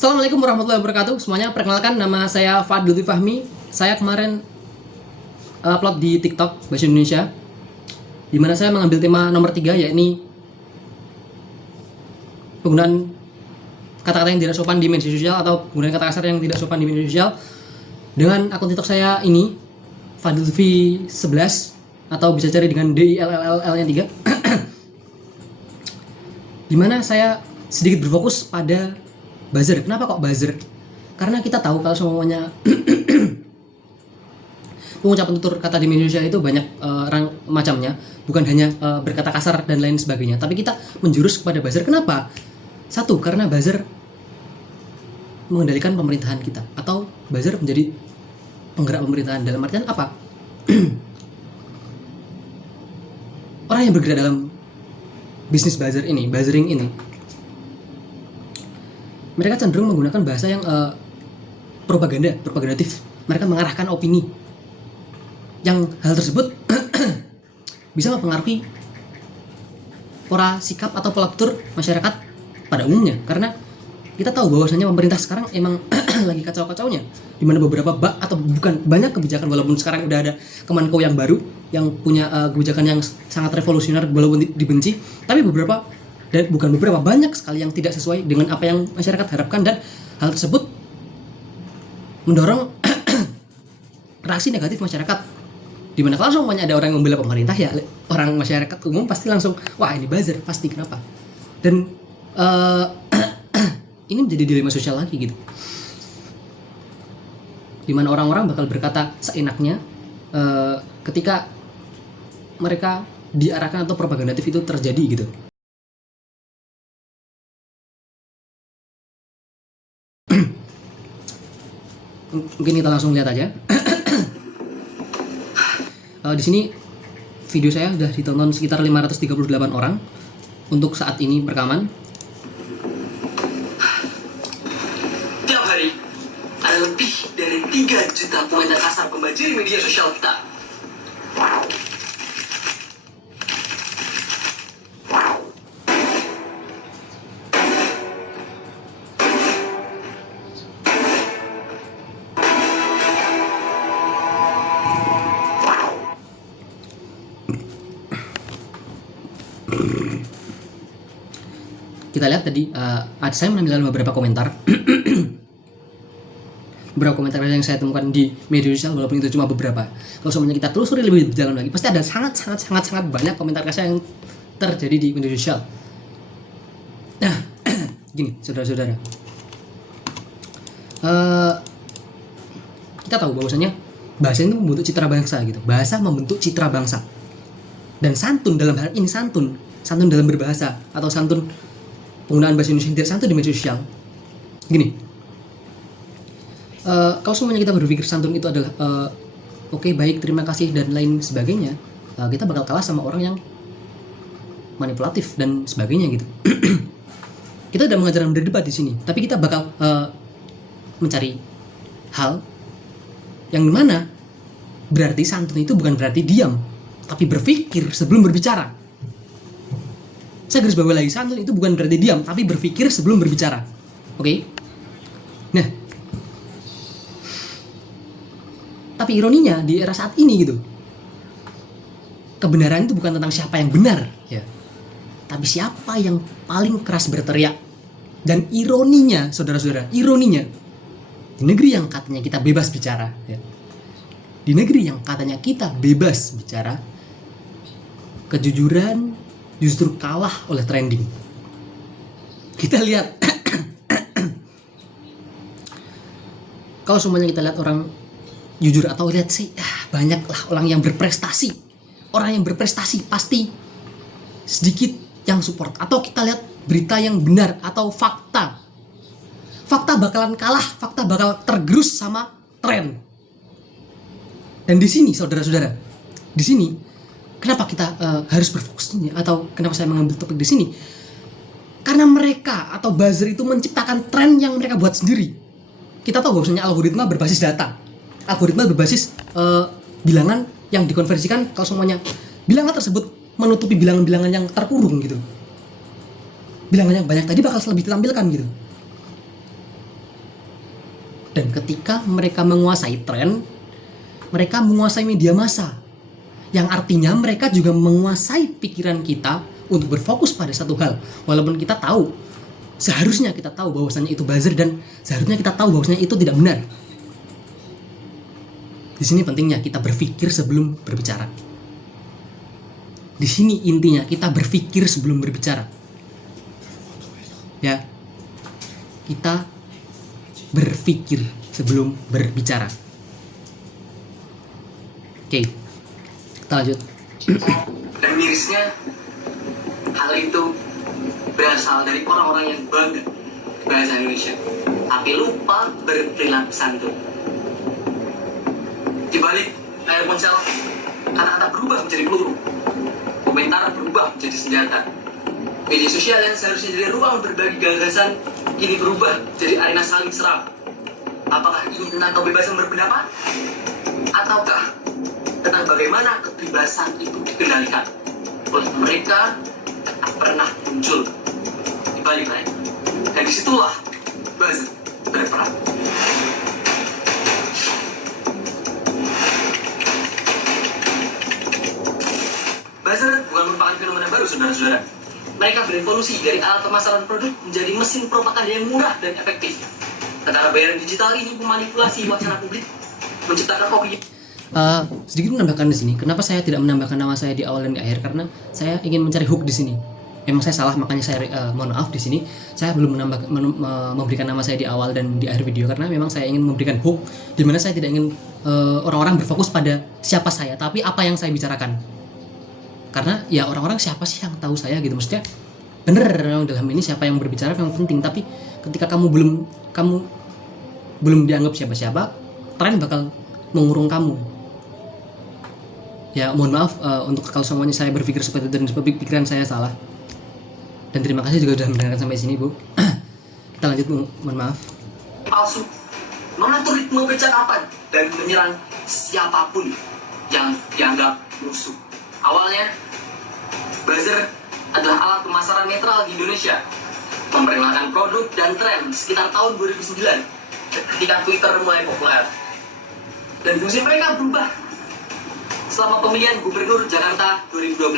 Assalamualaikum warahmatullahi wabarakatuh. Semuanya, perkenalkan nama saya Fadil Fahmi. Saya kemarin upload di TikTok Bahasa Indonesia, di mana saya mengambil tema nomor 3, yakni penggunaan kata-kata yang tidak sopan di media sosial atau penggunaan kata kasar yang tidak sopan di media sosial. Dengan akun TikTok saya ini, Fadil V11, atau bisa cari dengan DILLL-nya 3. Di mana saya sedikit berfokus pada buzzer. Kenapa kok buzzer? Karena kita tahu kalau semuanya pengucapan tutur kata di media sosial itu banyak macamnya, bukan hanya berkata kasar dan lain sebagainya, tapi kita menjurus kepada buzzer. Kenapa? Satu, karena buzzer mengendalikan pemerintahan kita, atau buzzer menjadi penggerak pemerintahan. Dalam artian apa? Orang yang bergerak dalam bisnis buzzering ini, mereka cenderung menggunakan bahasa yang propagandif. Mereka mengarahkan opini, yang hal tersebut bisa mempengaruhi pola sikap atau pola tutur masyarakat pada umumnya. Karena kita tahu bahwasanya pemerintah sekarang emang lagi kacau-kacaunya, di mana beberapa banyak kebijakan, walaupun sekarang udah ada Kemenko yang baru yang punya kebijakan yang sangat revolusioner walaupun dibenci, tapi banyak sekali yang tidak sesuai dengan apa yang masyarakat harapkan, dan hal tersebut mendorong reaksi negatif masyarakat. Dimana kalau semuanya ada orang yang membela pemerintah, ya orang masyarakat umum pasti langsung, wah ini buzzer pasti, kenapa? Dan ini menjadi dilema sosial lagi gitu, dimana orang-orang bakal berkata seenaknya ketika mereka diarahkan atau propagandatif itu terjadi gitu. Mungkin kita langsung lihat aja. Di sini video saya sudah ditonton sekitar 538 orang untuk saat ini rekaman. Tiap hari ada lebih dari 3 juta komentar kasar pembanjiri media sosial kita. Kita lihat tadi, saya menampilkan beberapa komentar. Beberapa komentar yang saya temukan di media sosial, walaupun itu cuma beberapa. Kalau semuanya kita telusuri lebih dalam lagi, pasti ada sangat banyak komentar kasar yang terjadi di media sosial. Nah, gini, saudara-saudara. Kita tahu bahwasanya bahasa itu membentuk citra bangsa gitu. Bahasa membentuk citra bangsa. Dan santun dalam hal ini, santun dalam berbahasa, atau santun penggunaan bahasa Indonesia yang tidak santun di media sosial. Gini, kalau semuanya kita berpikir santun itu adalah oke, baik, terima kasih dan lain sebagainya, kita bakal kalah sama orang yang manipulatif dan sebagainya gitu. Kita udah mengajarkan berdebat di sini, tapi kita bakal mencari hal yang dimana berarti santun itu bukan berarti diam, tapi berpikir sebelum berbicara. Saya garis bawahi lagi, santun itu bukan berarti diam, tapi berpikir sebelum berbicara. Oke? Nah, tapi ironinya di era saat ini gitu, kebenaran itu bukan tentang siapa yang benar, ya, tapi siapa yang paling keras berteriak. Dan ironinya, saudara-saudara, di negeri yang katanya kita bebas bicara, ya, di negeri yang katanya kita bebas bicara, kejujuran justru kalah oleh trending. Kita lihat kalau semuanya kita lihat orang jujur, atau lihat sih banyaklah orang yang berprestasi. Orang yang berprestasi pasti sedikit yang support. Atau kita lihat berita yang benar atau fakta. Fakta bakalan kalah, fakta bakal tergerus sama tren. Dan di sini saudara-saudara, di sini kenapa kita harus berfokus ini, atau kenapa saya mengambil topik di sini? Karena mereka atau buzzer itu menciptakan tren yang mereka buat sendiri. Kita tahu bahwasanya algoritma berbasis data. Algoritma berbasis bilangan yang dikonversikan. Kalau semuanya bilangan tersebut menutupi bilangan-bilangan yang terkurung gitu, bilangan yang banyak tadi bakal lebih ditampilkan gitu. Dan ketika mereka menguasai tren, mereka menguasai media massa, yang artinya mereka juga menguasai pikiran kita untuk berfokus pada satu hal. Walaupun kita tahu, seharusnya kita tahu bahwasanya itu buzzer, dan seharusnya kita tahu bahwasanya itu tidak benar. Di sini pentingnya kita berpikir sebelum berbicara. Di sini intinya kita berpikir sebelum berbicara. Ya, kita berpikir sebelum berbicara. Oke, kita lanjut. Dan mirisnya, hal itu berasal dari orang-orang yang bangga bahasa Indonesia, tapi lupa berperilaku santun. Di balik layar ponsel, kata-kata berubah menjadi peluru, komentar berubah menjadi senjata. Media sosial yang seharusnya jadi ruang berbagi gagasan, kini berubah jadi arena saling serang. Apakah ini tentang kebebasan berpendapat? Ataukah tentang bagaimana kebebasan itu dikendalikan oleh mereka yang tak pernah muncul di balik layar? Dan disitulah buzzer berperan. Buzzer bukan merupakan fenomena baru, saudara-saudara. Mereka berevolusi dari alat pemasaran produk menjadi mesin propaganda yang murah dan efektif. Tentara bayaran digital ini memanipulasi wacana publik, menciptakan opini. Sedikit menambahkan di sini, kenapa saya tidak menambahkan nama saya di awal dan di akhir, karena saya ingin mencari hook di sini. Memang saya salah, makanya saya mohon maaf di sini. Saya belum memberikan nama saya di awal dan di akhir video, karena memang saya ingin memberikan hook di mana saya tidak ingin orang-orang berfokus pada siapa saya, tapi apa yang saya bicarakan. Karena ya orang-orang siapa sih yang tahu saya gitu, maksudnya bener dalam ini siapa yang berbicara memang penting, tapi ketika kamu belum dianggap siapa-siapa, tren bakal mengurung kamu. Ya mohon maaf untuk kalau semuanya saya berpikir seperti itu dan pikiran saya salah. Dan terima kasih juga sudah mendengarkan sampai sini, Bu. Kita lanjut, Bu. Mohon maaf. Palsu, mengatur ritme percakapan dan menyerang siapapun yang dianggap musuh. Awalnya, buzzer adalah alat pemasaran netral di Indonesia, memperkenalkan produk dan tren sekitar tahun 2009 ketika Twitter mulai populer. Dan fungsi mereka berubah selama pemilihan gubernur Jakarta 2012,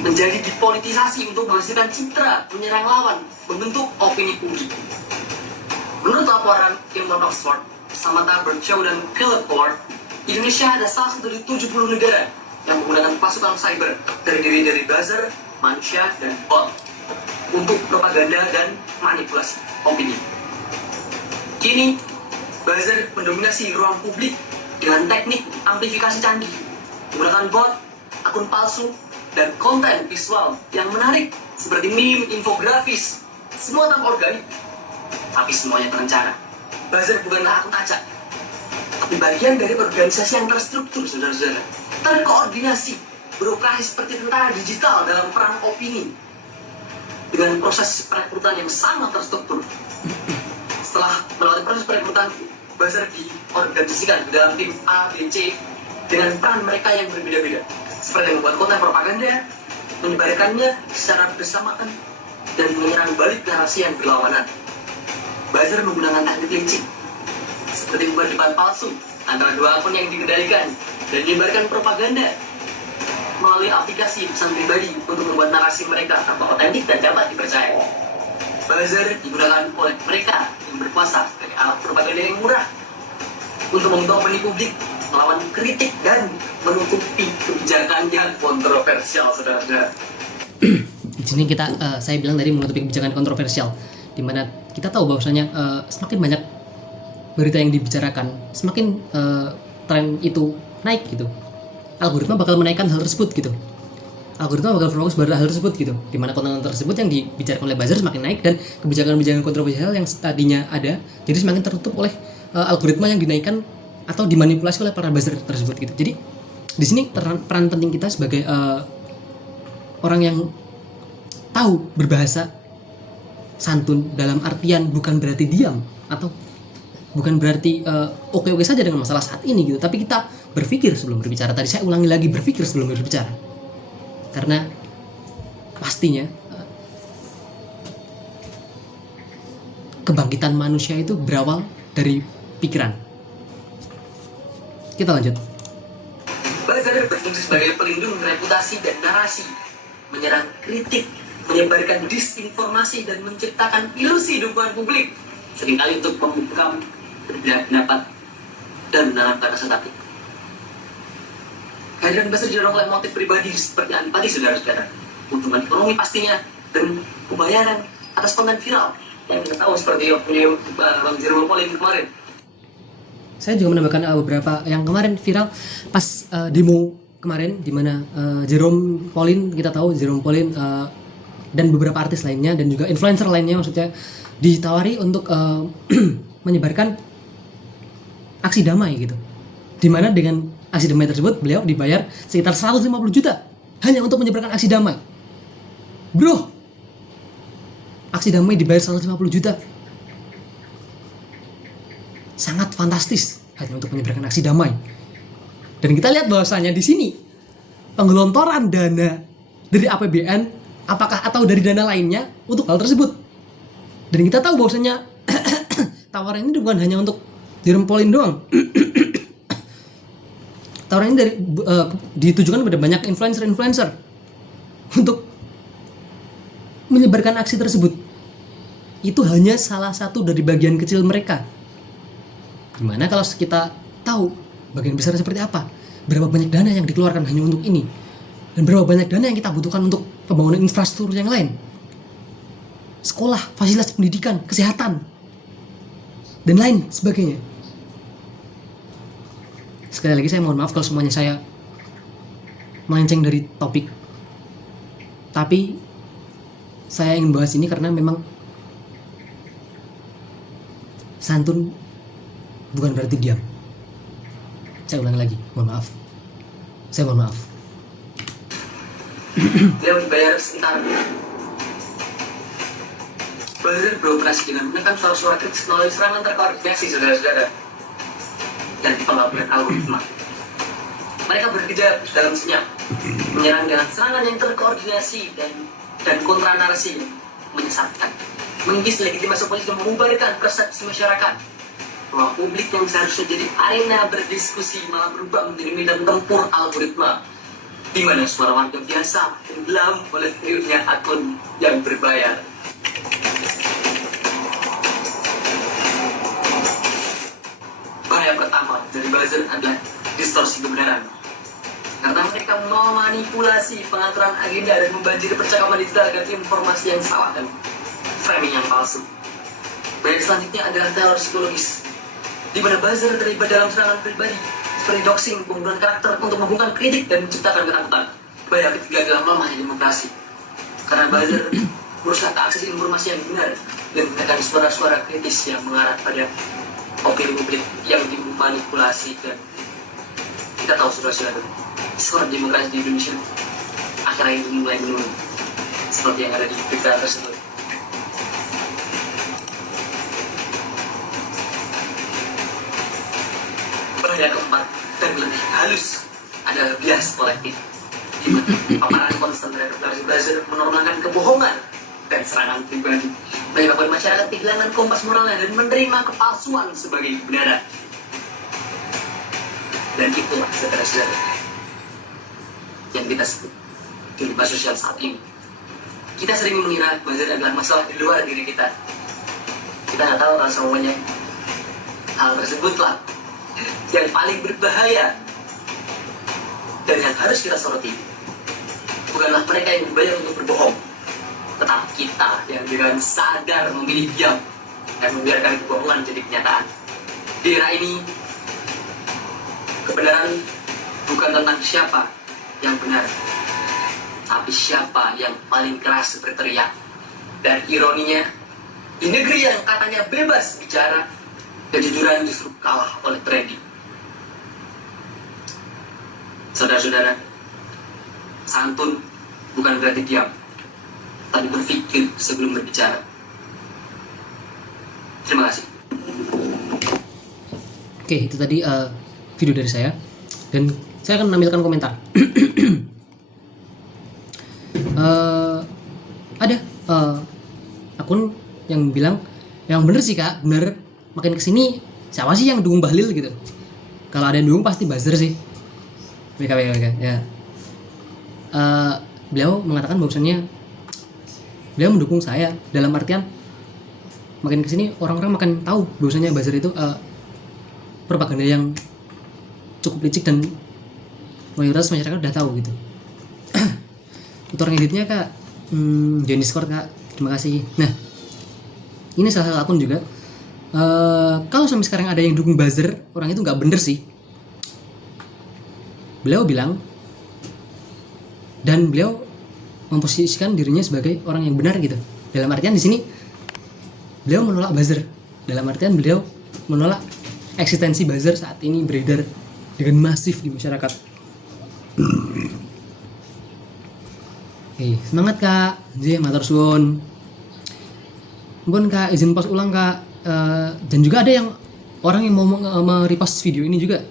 menjadi dipolitisasi untuk menghasilkan citra, menyerang lawan, membentuk opini publik. Menurut laporan Kim Oxford, Samantha Birdshaw dan Caleb Ford, Indonesia ada salah satu dari 70 negara yang menggunakan pasukan cyber terdiri dari buzzer, manusia, dan bot untuk propaganda dan manipulasi opini. Kini, buzzer mendominasi ruang publik dengan teknik amplifikasi canggih, menggunakan bot, akun palsu, dan konten visual yang menarik seperti meme, infografis, semua tanpa organik, tapi semuanya terencana. Buzzer bukanlah akun acak, tapi bagian dari organisasi yang terstruktur, saudara-saudara, terkoordinasi, beroperasi seperti tentara digital dalam perang opini, dengan proses perekrutan yang sangat terstruktur. Setelah melalui proses perekrutan, buzzer diorganisasikan ke dalam tim A, B, C dengan peran mereka yang berbeda-beda, seperti membuat konten propaganda, menyebarkannya secara bersamaan, dan menyerang balik narasi yang berlawanan. Buzzer menggunakan teknik licik, seperti membuat debat palsu antara dua akun yang dikendalikan dan menyebarkan propaganda melalui aplikasi pesan pribadi untuk membuat narasi mereka tanpa otentik dan dapat dipercaya. Buzzer digunakan oleh mereka yang berkuasa sebagai alat propaganda yang murah untuk membentuk opini publik, melawan kritik dan menutupi kebijakan yang kontroversial, saudara-saudara. Di sini saya bilang dari menutupi kebijakan kontroversial, di mana kita tahu bahwasanya semakin banyak berita yang dibicarakan, semakin tren itu naik gitu. Algoritma bakal menaikkan hal tersebut gitu. Algoritma bakal fokus pada hal tersebut gitu, di mana konten tersebut yang dibicarakan oleh buzzer semakin naik dan kebijakan-kebijakan kontroversial yang tadinya ada jadi semakin tertutup oleh algoritma yang dinaikkan atau dimanipulasi oleh para buzzer tersebut gitu. Jadi di sini peran penting kita sebagai orang yang tahu berbahasa santun, dalam artian bukan berarti diam atau bukan berarti oke-oke saja dengan masalah saat ini gitu, tapi kita berpikir sebelum berbicara. Tadi saya ulangi lagi, berpikir sebelum berbicara. Karena pastinya kebangkitan manusia itu berawal dari pikiran. Kita lanjut. Buzzer berfungsi sebagai pelindung reputasi dan narasi, menyerang kritik, menyebarkan disinformasi, dan menciptakan ilusi dukungan publik, seringkali untuk membungkam berbeda pendapat dan menanamkan rasa takut. Kehadiran buzzer didorong oleh motif pribadi seperti antipati saudara-saudara, keuntungan ekonomi pastinya, dan pembayaran atas konten viral yang kita tahu seperti yang punya Bang Jerome Pauline kemarin. Saya juga menambahkan beberapa yang kemarin viral pas demo kemarin, di mana Jerome Pauline, kita tahu Jerome Pauline dan beberapa artis lainnya dan juga influencer lainnya maksudnya ditawari untuk menyebarkan aksi damai gitu. Dimana dengan aksi damai tersebut beliau dibayar sekitar 150 juta hanya untuk menyebarkan aksi damai. Bro, aksi damai dibayar 150 juta. Sangat fantastis hanya untuk menyebarkan aksi damai. Dan kita lihat bahwasanya di sini penggelontoran dana dari APBN apakah atau dari dana lainnya untuk hal tersebut. Dan kita tahu bahwasanya tawaran ini bukan hanya untuk Jerome Pauline doang. Tawaran ini ditujukan kepada banyak influencer untuk menyebarkan aksi tersebut. Itu hanya salah satu dari bagian kecil mereka. Gimana kalau kita tahu bagian besar seperti apa? Berapa banyak dana yang dikeluarkan hanya untuk ini? Dan berapa banyak dana yang kita butuhkan untuk pembangunan infrastruktur yang lain? Sekolah, fasilitas pendidikan, kesehatan, dan lain sebagainya. Sekali lagi saya mohon maaf kalau semuanya saya melenceng dari topik. Tapi saya ingin bahas ini karena memang santun bukan berarti diam. Saya ulangi lagi, mohon maaf. Saya mohon maaf. Dia dibayar sekitar buzzer beroperasi dengan menekan suara-suara kritis melalui serangan terkoordinasi saudara-saudara dan penggabungan algoritma. Mereka bekerja dalam senyap, menyerang dengan serangan yang terkoordinasi dan kontra narasi menyesatkan, mengikis legitimasi polisi dan mengubarkan persepsi masyarakat bahwa publik yang seharusnya jadi arena berdiskusi malah berubah menjadi medan tempur algoritma, di mana suara warga biasa tenggelam oleh riuhnya akun yang berbayar. Bahaya pertama dari buzzer adalah distorsi kebenaran. Karena mereka memanipulasi pengaturan agenda dan membanjiri percakapan digital dengan informasi yang salah dan framing yang palsu. Bahaya selanjutnya adalah teror psikologis, di mana buzzer terlibat dalam serangan pribadi seperti doxing, penggunaan karakter untuk membungkam kritik dan menciptakan ketakutan. Bahaya ketiga adalah melemahnya demokrasi, karena buzzer berusaha akses informasi yang benar dan menekan suara-suara kritis yang mengarah pada opini publik yang dimanipulasi. Dan kita tahu saudara-saudara, suara demokrasi di Indonesia akhirnya itu mulai menurun seperti yang ada di berita tersebut. Bahaya keempat dan lebih halus adalah bias kolektif, di mana paparan konstan terhadap narasi buzzer menormalkan kebohongan dan serangan pribadi, menyebabkan masyarakat kehilangan kompas moralnya dan menerima kepalsuan sebagai kebenaran. Dan itulah saudara-saudara yang kita sebut kehidupan sosial saat ini. Kita sering mengira buzzer adalah masalah di luar diri kita. Kita nggak tahu kalau semuanya hal tersebutlah yang paling berbahaya dan yang harus kita soroti. Bukanlah mereka yang dibayar untuk berbohong, tetapi kita yang dengan sadar memilih diam dan membiarkan kebohongan jadi kenyataan. Di era ini, kebenaran bukan tentang siapa yang benar, tapi siapa yang paling keras berteriak. Dan ironinya, di negeri yang katanya bebas bicara, kejujuran justru kalah oleh trending. Saudara-saudara, santun bukan berarti diam, tapi berpikir sebelum berbicara. Terima kasih. Oke, itu tadi video dari saya. Dan saya akan menampilkan komentar. Ada akun yang bilang, yang bener sih kak, bener makin kesini siapa sih yang dukung Bahlil gitu? Kalau ada yang dukung pasti buzzer sih. BK ya. Beliau mengatakan bahwasannya beliau mendukung saya, dalam artian makin kesini orang-orang makin tahu bahwasannya buzzer itu propaganda yang cukup licik dan mayoritas masyarakat udah tahu gitu. Untuk orang editnya Kak join Discord Kak, terima kasih. Nah, ini salah satu akun juga. Kalau sampai sekarang ada yang dukung buzzer, orang itu nggak bener sih. Beliau bilang, dan beliau memposisikan dirinya sebagai orang yang benar gitu. Dalam artian di sini beliau menolak buzzer. Dalam artian beliau menolak eksistensi buzzer saat ini beredar dengan masif di masyarakat. Semangat Kak, matur suwun. Mungkin Kak izin post ulang Kak. Dan juga ada yang orang yang mau merepost video ini juga.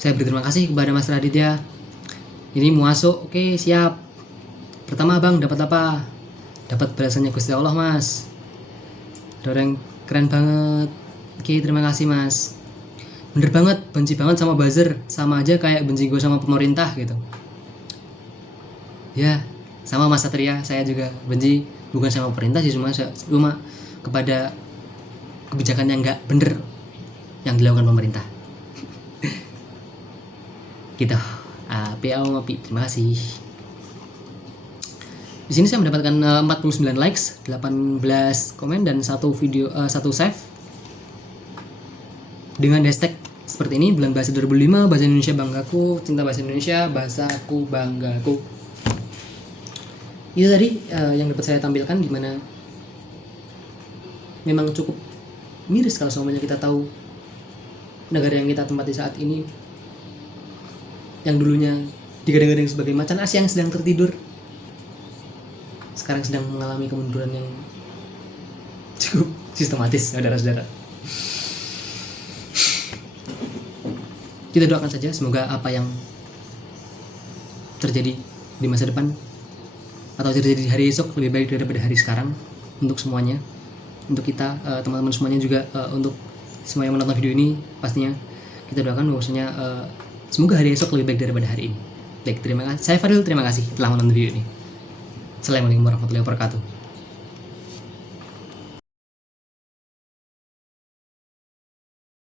Saya berterima kasih kepada Mas Raditya. Ini mau masuk, oke siap. Pertama Bang dapat apa? Dapat balasannya Gusti Allah Mas. Ada orang keren banget. Oke terima kasih Mas. Bener banget, benci banget sama buzzer. Sama aja kayak benci gue sama pemerintah gitu. Ya sama Mas Satria, saya juga benci bukan sama pemerintah sih, cuma kepada kebijakan yang nggak bener yang dilakukan pemerintah. Gitu. PAO ngopi, terima kasih. Di sini saya mendapatkan 49 likes, 18 komen dan satu save dengan hashtag seperti ini, bulan bahasa 2005, bahasa Indonesia banggaku, cinta bahasa Indonesia, bahasaku banggaku. Itu tadi yang dapat saya tampilkan, di mana memang cukup miris kalau semuanya kita tahu negara yang kita tempati saat ini, yang dulunya digadang-gadang sebagai macan Asia yang sedang tertidur, sekarang sedang mengalami kemunduran yang cukup sistematis, saudara-saudara. Kita doakan saja semoga apa yang terjadi di masa depan atau terjadi di hari esok lebih baik daripada hari sekarang untuk semuanya, untuk kita teman-teman semuanya juga, untuk semua yang menonton video ini. Pastinya kita doakan bahwasanya semoga hari esok lebih baik daripada hari ini. Baik, terima kasih. Saya Fadil, terima kasih telah menonton video ini. Assalamualaikum warahmatullahi wabarakatuh.